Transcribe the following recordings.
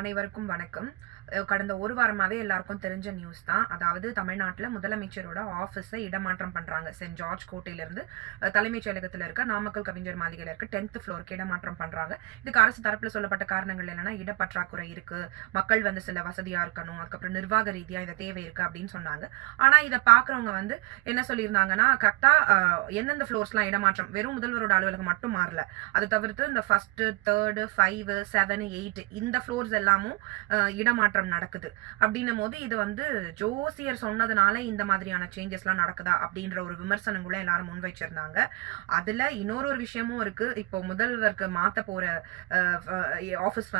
அனைவருக்கும் வணக்கம். கடந்த ஒரு வாரமாவே எல்லாருக்கும் தெரிஞ்ச நியூஸ் தான். அதாவது தமிழ்நாட்டுல முதலமைச்சரோட ஆஃபீஸ இடமாற்றம் பண்றாங்க. செயின்ட் ஜார்ஜ் கோட்டையிலிருந்து தலைமைச் செயலகத்துல இருக்க நாமக்கல் கவிஞர் மாளிகையில இருக்க 10th ஃப்ளோருக்கு இடமாற்றம் பண்றாங்க. இதுக்கு அரசு தரப்புல சொல்லப்பட்ட காரணங்கள் என்னன்னா, இடப்பற்றாக்குறை இருக்கு, மக்கள் சில வசதியா இருக்கணும், அதுக்கப்புறம் நிர்வாக ரீதியா இந்த தேவை இருக்கு அப்படின்னு சொன்னாங்க. ஆனா இத பார்க்குறவங்க என்ன சொல்லியிருந்தாங்கன்னா, கரெக்ட்டா எந்தெந்த ஃப்ளோர்ஸ்லாம் இடமாற்றம் வெறும் முதல்வரோட அலுவலகம் மட்டும் மாறல. அதை தவிர்த்து இந்த 1, 3, 5, 7, 8 இந்த ஃப்ளோர்ஸ் எல்லாமும் இடமாற்றம் நடக்குது. அப்படின்னும் போது இது ஜோசியர் சொன்னதுனால இந்த மாதிரியான சேஞ்சஸ்லாம் நடக்குதா அப்படின்ற ஒரு விமர்சனங்களை எல்லாரும் முன் வச்சிருந்தாங்க. அதுல இன்னொரு விஷயமும் இருக்கு. இப்போ முதல்வருக்கு மாத்த போற ஆபீஸ்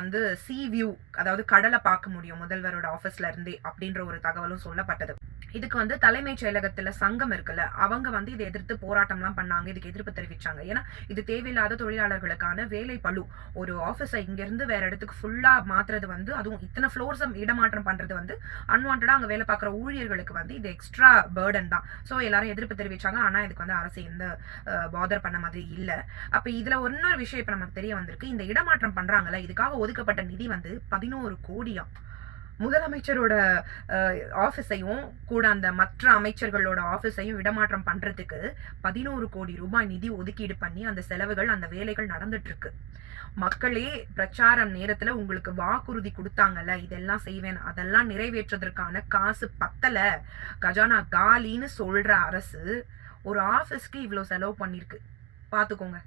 சி வியூ, அதாவது கடலை பார்க்க முடியும் முதல்வரோட ஆபீஸ்ல இருந்தே அப்படின்ற ஒரு தகவலும் சொல்லப்பட்டது. இதுக்கு தலைமைச் செயலகத்துல சங்கம் இருக்குல்ல, அவங்க இதை எதிர்த்து போராட்டம்லாம் பண்ணாங்க. இதுக்கு எதிர்ப்பு தெரிவிச்சாங்க. ஏன்னா இது தேவையில்லாத தொழிலாளர்களுக்கான வேலை பளு. ஒரு ஆபீஸை இங்க இருந்து வேற இடத்துக்கு ஃபுல்லா மாத்துறது அதுவும் இத்தனை ஃப்ளோர்ஸ் இடமாற்றம் பண்றது அன்வான்டா அங்க வேலை பார்க்குற ஊழியர்களுக்கு இது எக்ஸ்ட்ரா பேர்டன் தான். ஸோ எல்லாரும் எதிர்ப்பு தெரிவிச்சாங்க. ஆனா இதுக்கு அரசு எந்த பாதர் பண்ண மாதிரி இல்ல. அப்ப இதுல இன்னொரு விஷயம் இப்ப நமக்கு தெரிய வந்திருக்கு. இந்த இடமாற்றம் பண்றாங்கல்ல, இதுக்காக ஒதுக்கப்பட்ட நிதி 11 கோடியா. முதலமைச்சரோட ஆபீஸையும் கூட அந்த மற்ற அமைச்சர்களோட ஆபீஸையும் இடமாற்றம் பண்றதுக்கு 11 கோடி ரூபாய் நிதி ஒதுக்கீடு பண்ணி அந்த செலவுகள், அந்த வேலைகள் நடந்துட்டு இருக்கு. மக்களே பிரச்சாரம் நேரத்துல உங்களுக்கு வாக்குறுதி கொடுத்தாங்கல்ல, இதெல்லாம் செய்வேன், அதெல்லாம் நிறைவேற்றுவதற்கான காசு பத்தல, கஜானா காலின்னு சொல்ற அரசு ஒரு ஆபீஸ்க்கு இவ்வளவு செலவு பண்ணிருக்கு. பாத்துக்கோங்க.